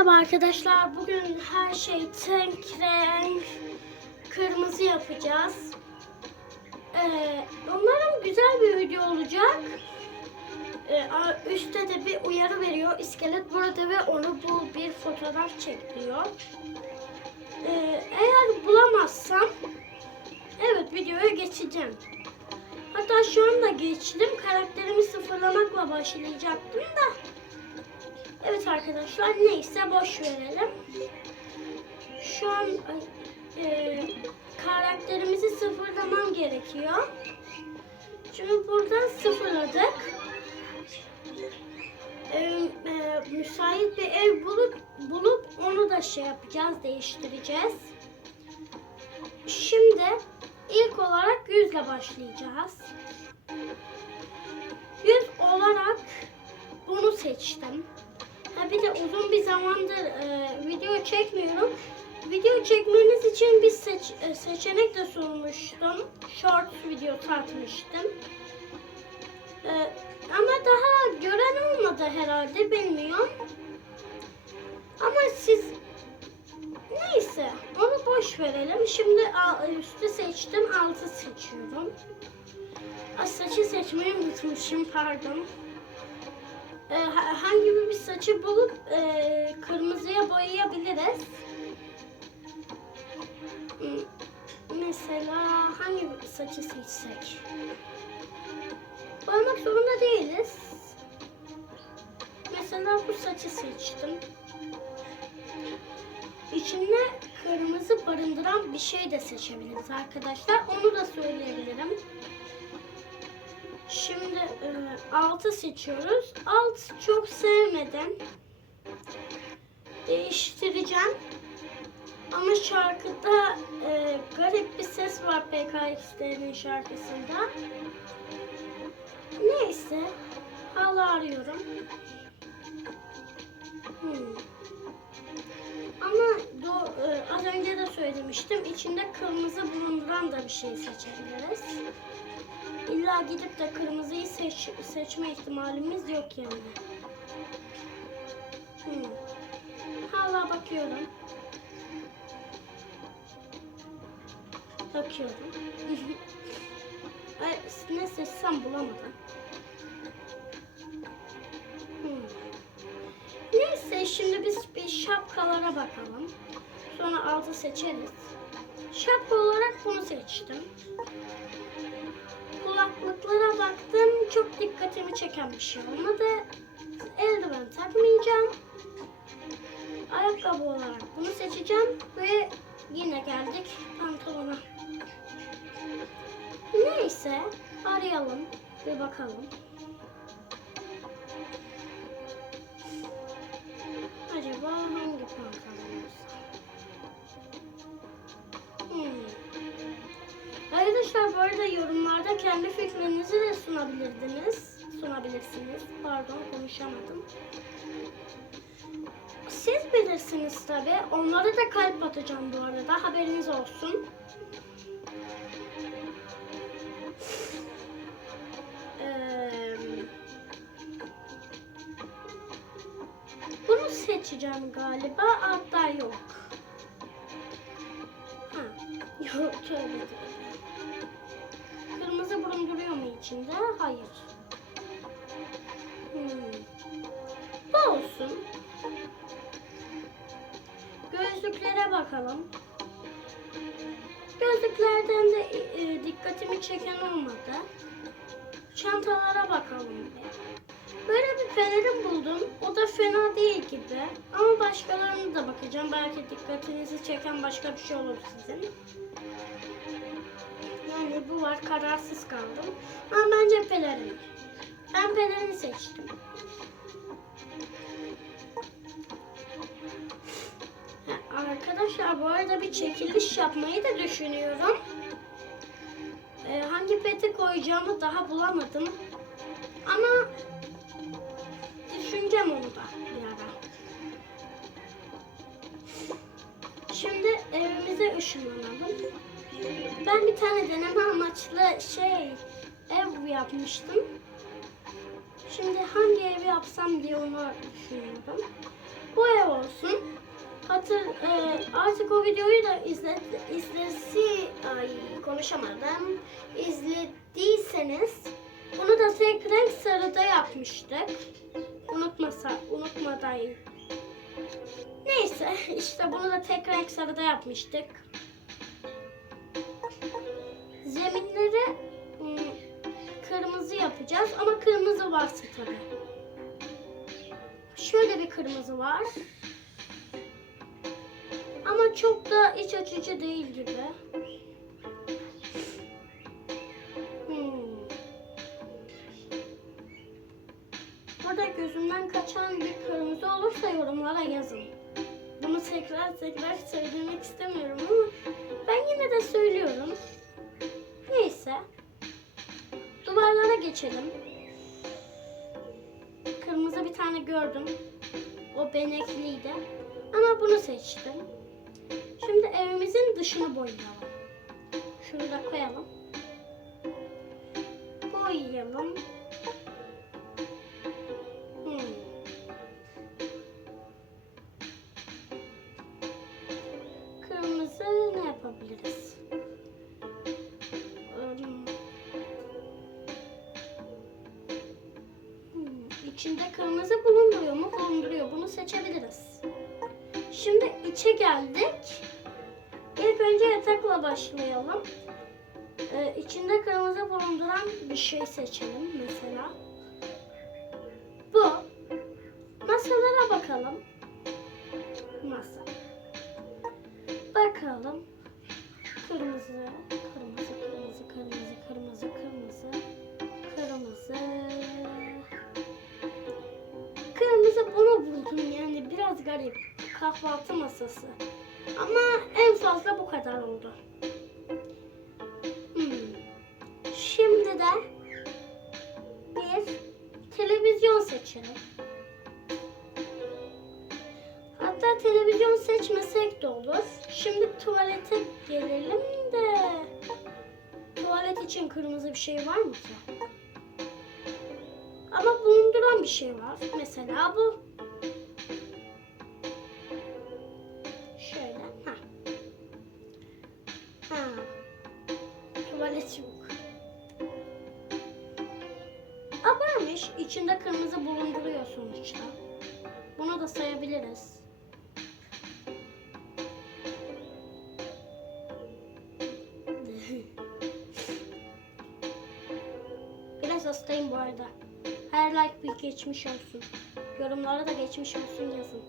Merhaba arkadaşlar. Bugün her şey tek renk kırmızı yapacağız. Ee, umarım güzel bir video olacak. Ee, üstte de bir uyarı veriyor. İskelet burada ve onu bul bir fotoğraf çek diyor. Ee, eğer bulamazsam evet videoya geçeceğim. Hatta şu anda geçtim. Karakterimi sıfırlamakla başlayacaktım da. Evet arkadaşlar neyse boş verelim. Şu an e, karakterimizi sıfırlamam gerekiyor. Çünkü buradan sıfırladık. E, e, müsait bir ev bulup bulup onu da şey yapacağız, değiştireceğiz. Şimdi ilk olarak yüzle başlayacağız. Yüz olarak bunu seçtim. Bir de uzun bir zamandır e, video çekmiyorum. Video çekmeniz için bir seç, e, seçenek de sunmuştum. Short video atmıştım. E, ama daha gören olmadı herhalde bilmiyorum. Ama siz neyse onu boş verelim. Şimdi üstü seçtim altı seçiyorum. Saçı seçmeyi unutmuşum pardon e, ha- hangi bir saçı bulup e, kırmızıya boyayabiliriz. Hmm, Mesela hangi bir saçı seçsek? Boyamak zorunda değiliz. Mesela bu saçı seçtim. İçinde kırmızı barındıran bir şey de seçebiliriz arkadaşlar. Onu da söyleyebilirim. Şimdi e, seçiyoruz. Alt çok sevmedim. Değiştireceğim. Ama şarkıda e, garip bir ses var PKX'lerin şarkısında. Neyse. Hala arıyorum. Hmm. Ama do, e, az önce de söylemiştim. İçinde kırmızı bulunduran da bir şey seçebiliriz. İlla gidip de kırmızıyı seç, seçme ihtimalimiz yok yani. Hmm. Hala bakıyorum. Bakıyorum. Ne seçsem bulamadım. Hmm. Neyse şimdi biz bir şapkalara bakalım. Sonra altı seçeriz. Şapka olarak bunu seçtim. Dikkatimi çeken bir şey olmadı. Eldiven takmayacağım. Ayakkabı olarak bunu seçeceğim ve yine geldik pantolona. Neyse arayalım bir bakalım. Acaba hangi pantolon? Hmm. Arkadaşlar bu arada yorumlarda kendi fikrinizi de sunabilirdiniz. Sunabilirsiniz. Pardon konuşamadım. Siz bilirsiniz tabi. Onlara da kalp atacağım bu arada. Haberiniz olsun. Bunu seçeceğim galiba. Hatta yok. Ha, yok değil. Kırmızı bulunduruyor mu içinde? Hayır. Bakalım. Gözlüklerden de e, dikkatimi çeken olmadı. Çantalara bakalım. Böyle bir fenerim buldum. O da fena değil gibi. Ama başkalarına da bakacağım. Belki dikkatinizi çeken başka bir şey olur sizin. Yani bu var. Kararsız kaldım. Ama bence pelerin. Ben pelerini seçtim. Arkadaşlar bu arada bir çekiliş yapmayı da düşünüyorum. Ee, hangi peti koyacağımı daha bulamadım. Ama düşüneceğim onu da bir ara. Şimdi evimize ışınlanalım. Ben bir tane deneme amaçlı şey ev yapmıştım. Şimdi hangi evi yapsam diye onu düşünüyorum. Bu ev olsun. Hatır, e, artık o videoyu da izle, izlesi, ay konuşamadım. İzlediyseniz bunu da tek renk sarıda yapmıştık. Unutmasa, unutmadayım. Neyse işte bunu da tek renk sarıda yapmıştık. Zeminleri ım, kırmızı yapacağız ama kırmızı varsa tabii. Şöyle bir kırmızı var. Ama çok da iç açıcı değil gibi. Hmm. Burada gözümden kaçan bir kırmızı olursa yorumlara yazın. Bunu tekrar tekrar söylemek istemiyorum ama ben yine de söylüyorum. Neyse. Duvarlara geçelim. Kırmızı bir tane gördüm. O benekliydi. Ama bunu seçtim. Şimdi evimizin dışını boyayalım. Şunu da koyalım. Boyayalım. Hmm. Kırmızı ne yapabiliriz? Hmm. İçinde kırmızı bulunduruyor mu? Bulunduruyor. Bunu seçebiliriz. Şimdi içe geldik. İlk önce yatakla başlayalım. Ee, içinde kırmızı bulunduran bir şey seçelim mesela. Bu. Masalara bakalım. Masa. Bakalım. Kırmızı, kırmızı, kırmızı, kırmızı, kırmızı, kırmızı, kırmızı. Kırmızı bunu buldum yani biraz garip. Kahvaltı masası. Ama en fazla bu kadar oldu. Hmm. Şimdi de bir televizyon seçelim. Hatta televizyon seçmesek de olur. Şimdi tuvalete gelelim de. Tuvalet için kırmızı bir şey var mı ki? Ama bulunduran bir şey var. Mesela bu. Sonuçta. Bunu da sayabiliriz. Biraz hastayım bu arada. Her like bir geçmiş olsun. Yorumlara da geçmiş olsun yazın.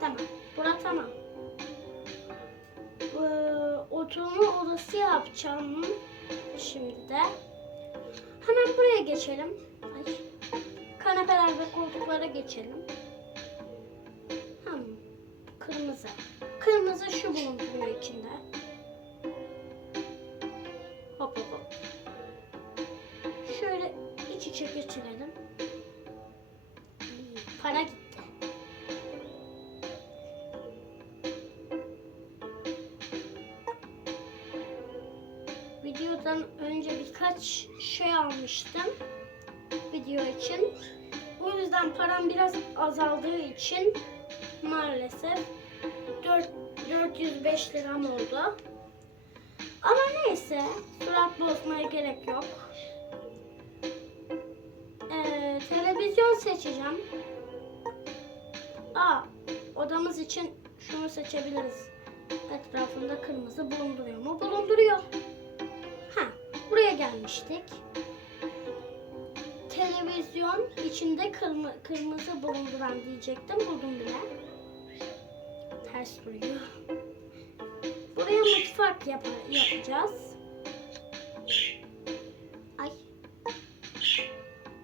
Tamam. Bura tamam. Ee, oturma odası yapacağım şimdi de. Hemen buraya geçelim. Ay. Kanepeler ve koltuklara geçelim. Hmm. Kırmızı. Kırmızı şu bulunduruyor içinde. Hop hop hop. Şöyle iç içe geçirelim. Videodan önce birkaç şey almıştım video için. O yüzden param biraz azaldığı için maalesef 4, 405 liram oldu. Ama neyse surat bozmaya gerek yok. Ee, televizyon seçeceğim. Aa, odamız için şunu seçebiliriz. Etrafında kırmızı bulunduruyor mu? Bulunduruyor. Gelmiştik. Televizyon içinde kırmı, kırmızı bulunduran diyecektim. Buldum bile. Ters duruyor. Buraya mutfak yap yapacağız. Ay.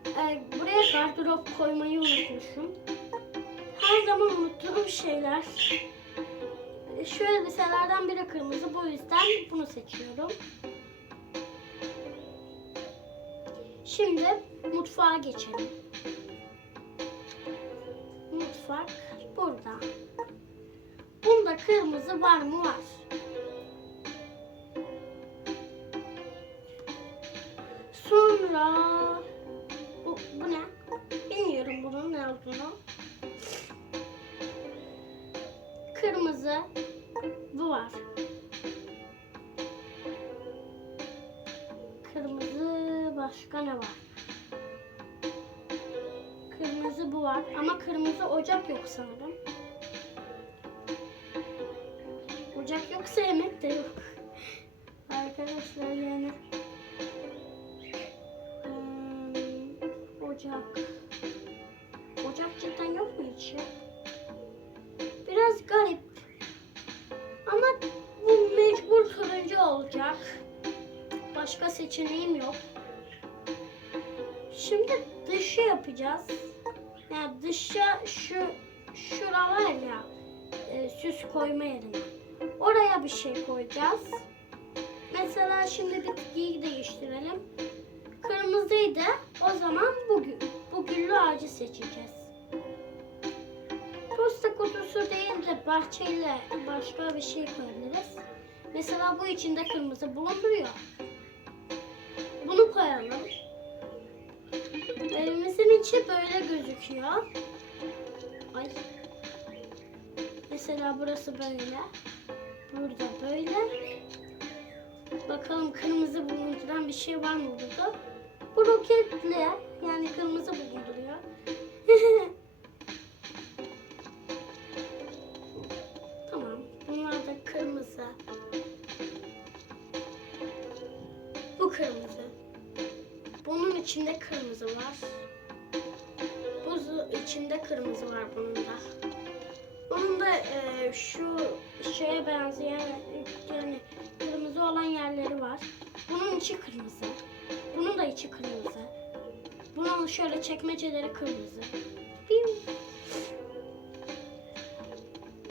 Ee, buraya gardırop koymayı unutmuşum. Her zaman unuttuğum şeyler. Ee, Şu elbiselerden biri kırmızı. Bu yüzden bunu seçiyorum. Şimdi mutfağa geçelim. Mutfak burada. Bunda kırmızı var mı? Var. Sonra bu, bu ne? Bilmiyorum bunun ne olduğunu. Kırmızı bu var. Başka ne var? Kırmızı bu var ama kırmızı ocak yok sanırım. Ocak yoksa yemek de yok. Arkadaşlar yani. Hmm, ocak. Ocak cidden yok mu hiç? Biraz garip. Ama bu mecbur turuncu olacak. Başka seçeneğim yok. Yapacağız. Yani dışa şu şura var ya e, süs koyma yerine. Oraya bir şey koyacağız. Mesela şimdi bitkiyi değiştirelim. Kırmızıydı. O zaman bu, gü- bu güllü ağacı seçeceğiz. Posta kutusu değil de bahçeyle başka bir şey koyabiliriz. Mesela bu içinde kırmızı bulunduruyor. Bunu koyalım. Evimizin içi böyle gözüküyor. Ay. Mesela burası böyle. Burada böyle. Bakalım kırmızı bulunduran bir şey var mı burada? Bu roketli. Yani kırmızı bulunduruyor. tamam. Bunlar da kırmızı. Bu kırmızı. Bunun içinde kırmızı var. Bu içinde kırmızı var bunun da. Bunun da e, şu şeye benzeyen yani kırmızı olan yerleri var. Bunun içi kırmızı. Bunun da içi kırmızı. Bunun şöyle çekmeceleri kırmızı.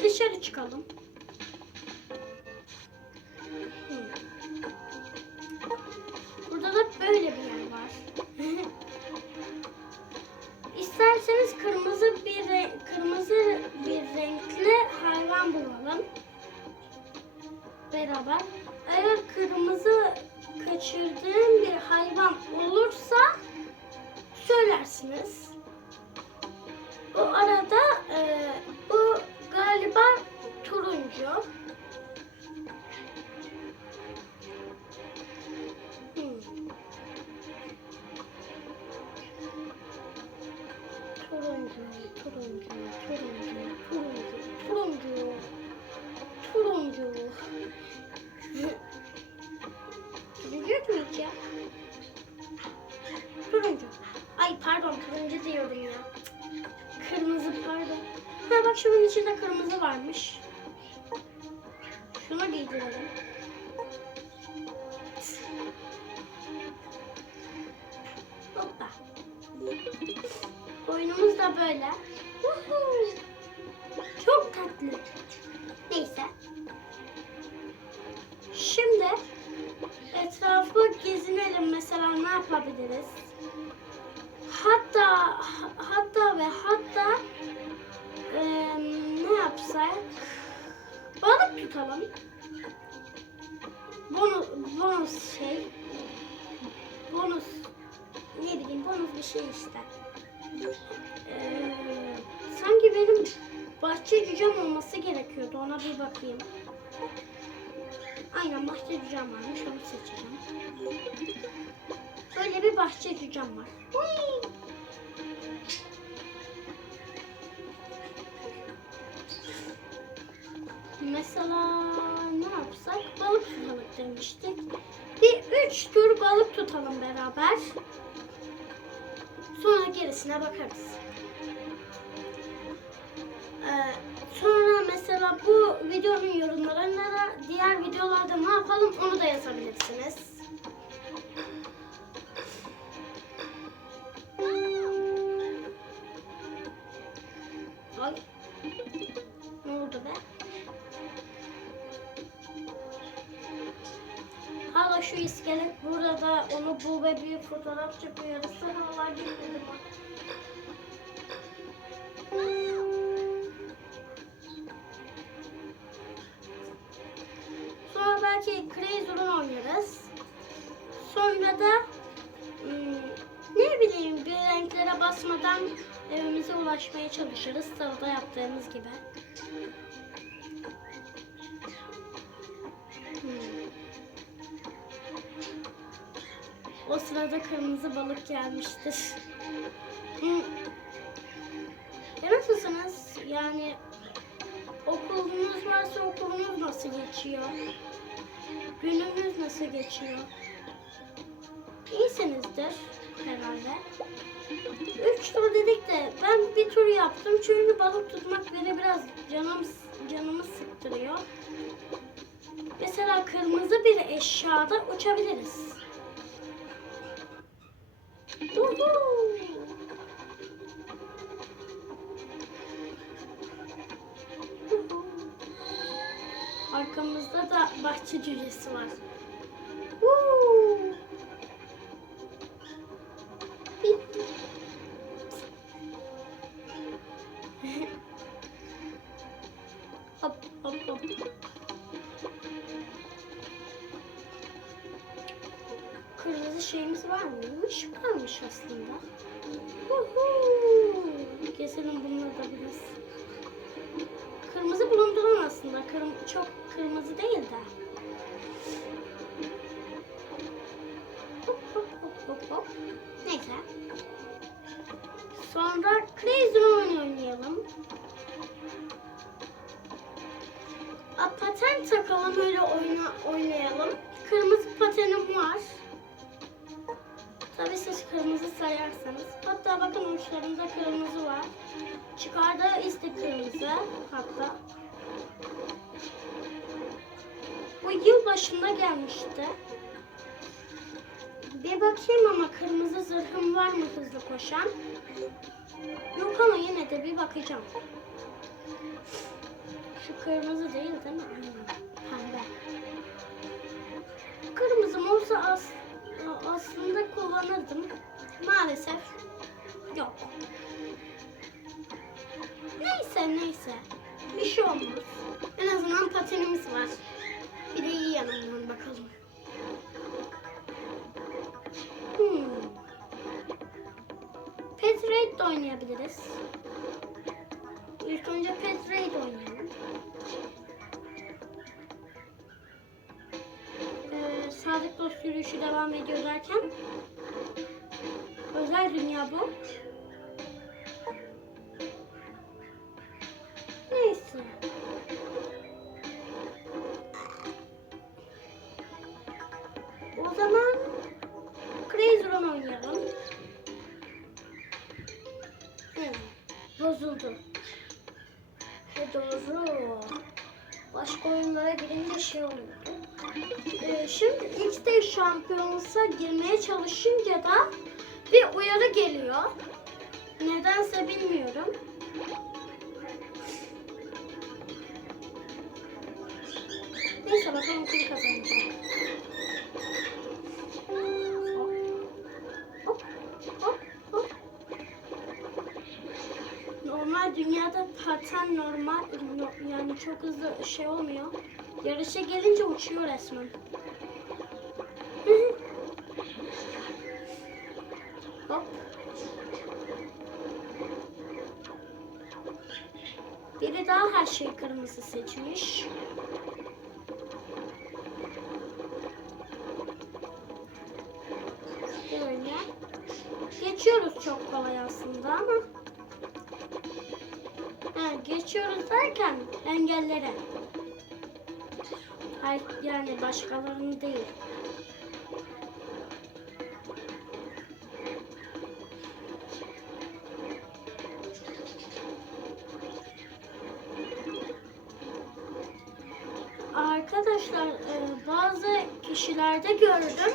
Dışarı çıkalım. İsterseniz kırmızı bir re- kırmızı bir renkli hayvan bulalım. Beraber. Eğer kırmızı kaçırdığım bir hayvan olursa söylersiniz. Bu arada e, bu galiba turuncu. Turuncu diyorum ya. Kırmızı pardon. Ha bak şunun içinde kırmızı varmış. Şunu giydirelim. Hoppa. Oyunumuz da böyle. Çok tatlı. Neyse. Şimdi etrafı gezinelim. Mesela ne yapabiliriz? Hatta hatta ve hatta eee, ne yapsak? Balık tutalım. Bonus, bonus şey. Bonus ne bileyim bonus bir şey işte. Ee, sanki benim bahçe cücem olması gerekiyordu. Ona bir bakayım. Aynen bahçe cücem varmış. Onu seçeceğim. Böyle bir bahçe cücem var. Mesela ne yapsak? Balık tutalım demiştik. Bir üç tur balık tutalım beraber. Sonra gerisine bakarız. Ee, sonra mesela bu videonun yorumlarına da diğer videolarda ne yapalım onu da yazabilirsiniz. Onu bul ve bir fotoğraf çekiyoruz. Hala gitmedim. Sonra belki Crazy Run oynarız. Sonra da hmm, ne bileyim bir renklere basmadan evimize ulaşmaya çalışırız. Sırada yaptığımız gibi. O sırada kırmızı balık gelmiştir. Ya nasılsınız? Yani okulunuz varsa okulunuz nasıl geçiyor? Gününüz nasıl geçiyor? İyisinizdir herhalde. Üç tur dedik de ben bir tur yaptım çünkü balık tutmak beni biraz canım canımı sıktırıyor. Mesela kırmızı bir eşyada uçabiliriz. Arkamızda da bahçe cücesi var. Uhu! Mıymış? Varmış aslında. Keselim bununla da biraz. Kırmızı bulunduran aslında. Kırm çok kırmızı değil de. Hop hop hop hop hop. Neyse. Sonra Crazy Run oynayalım. A, paten takalım öyle oyna, oynayalım. Kırmızı patenim var. Tabii siz kırmızı sayarsanız. Hatta bakın uçlarında kırmızı var. Çıkarda isti kırmızı hatta. Bu yıl başında gelmişti. Bir bakayım ama kırmızı zırhım var mı hızlı koşan? Yok ama yine de bir bakacağım. Şu kırmızı değil değil mi? Pembe. Kırmızım olsa as aslında kullanırdım. Maalesef yok. Neyse neyse. Bir şey olmaz. En azından patenimiz var. Bir de iyi yanından bakalım. Hmm. Pet Raid de oynayabiliriz. İlk önce Pet Raid oynayalım. Sadık Dost yürüyüşü devam ediyor derken özel dünya bu. Neyse. O zaman Crazy Run oynayalım. Hı, bozuldu. E doğru. Başka oyunlara girince şey oluyordu. Ee, şimdi X'de şampiyonsa girmeye çalışınca da bir uyarı geliyor. Nedense bilmiyorum. Neyse bakalım kim kazanacak. Hop, hop, hop. Normal dünyada paten normal no- yani çok hızlı şey olmuyor. Yarışa gelince uçuyor resmen. Hop. Biri daha her şeyi kırmızı seçmiş. Böyle. Geçiyoruz çok kolay aslında ama. Geçiyoruz derken engellere. Yani başkalarını değil. Arkadaşlar e, bazı kişilerde gördüm.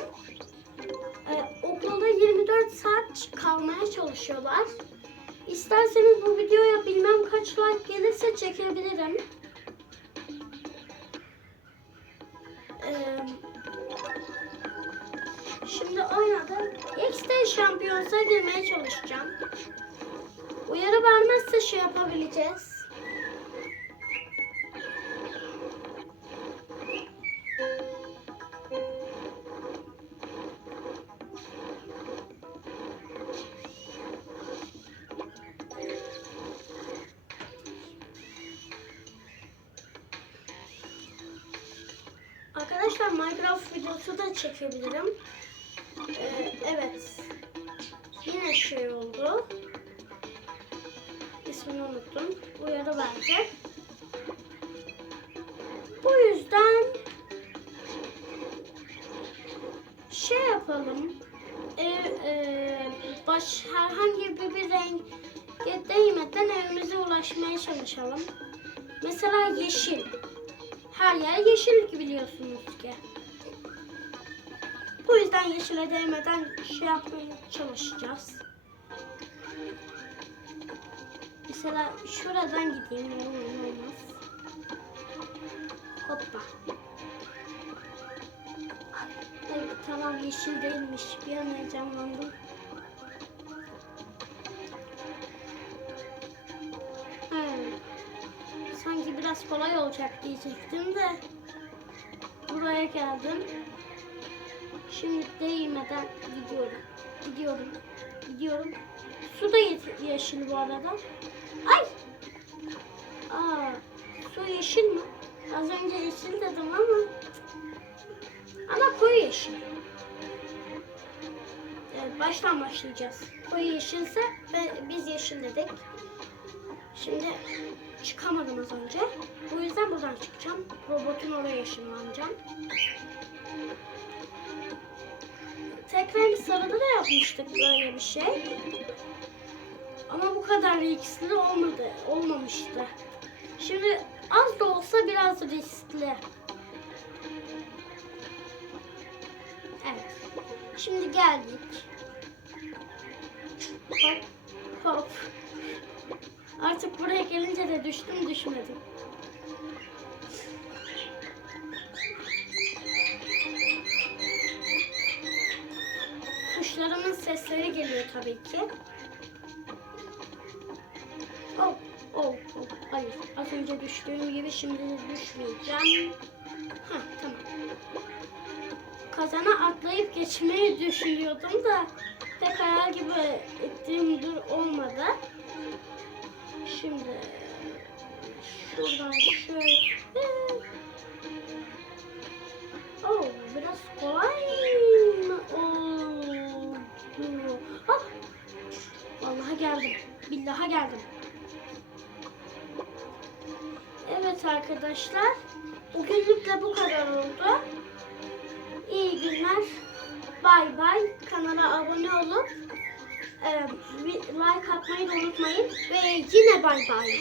E, okulda 24 saat kalmaya çalışıyorlar. İsterseniz bu videoya bilmem kaç like gelirse çekebilirim. Ee, şimdi oynadım. X'de şampiyonsa girmeye çalışacağım. Uyarı vermezse şey yapabileceğiz. Unuttum. Uyarı verdi. Bu yüzden şey yapalım. Ee, e, baş herhangi bir, bir renge değmeden evimize ulaşmaya çalışalım. Mesela yeşil. Her yer yeşil ki biliyorsunuz ki. Bu yüzden yeşile değmeden şey yapmaya çalışacağız. Mesela şuradan gideyim. Ne olmaz. Hoppa. Evet tamam yeşil değilmiş. Bir an heyecanlandım. Hmm. Sanki biraz kolay olacak diyecektim de. Buraya geldim. Şimdi değmeden gidiyorum. Gidiyorum. Gidiyorum. Su da ye- yeşil bu arada. Ay! Aa, su yeşil mi? Az önce yeşil dedim ama. Ama koyu yeşil. Evet, baştan başlayacağız. Koyu yeşilse biz yeşil dedik. Şimdi çıkamadım az önce. Bu yüzden buradan çıkacağım. Robotun oraya ışınlanacağım. Tek renk sarıda da yapmıştık böyle bir şey. Ama bu kadar riskli olmadı, olmamıştı. Şimdi az da olsa biraz riskli. Evet. Şimdi geldik. Hop hop. Artık buraya gelince de düştüm düşmedim. Kuşlarımın sesleri geliyor tabii ki. Hayır, az önce düştüğüm gibi şimdi düşmeyeceğim. Ha, tamam. Kazana atlayıp geçmeyi düşünüyordum da pek hayal gibi ettiğim dur olmadı. Şimdi şuradan şöyle. Oh, biraz kolay oldu? Ah! Vallahi geldim. Billahi geldim. Evet arkadaşlar. Bugünlük de bu kadar oldu. İyi günler. Bay bay. Kanala abone olup e, like atmayı da unutmayın. Ve yine bay bay.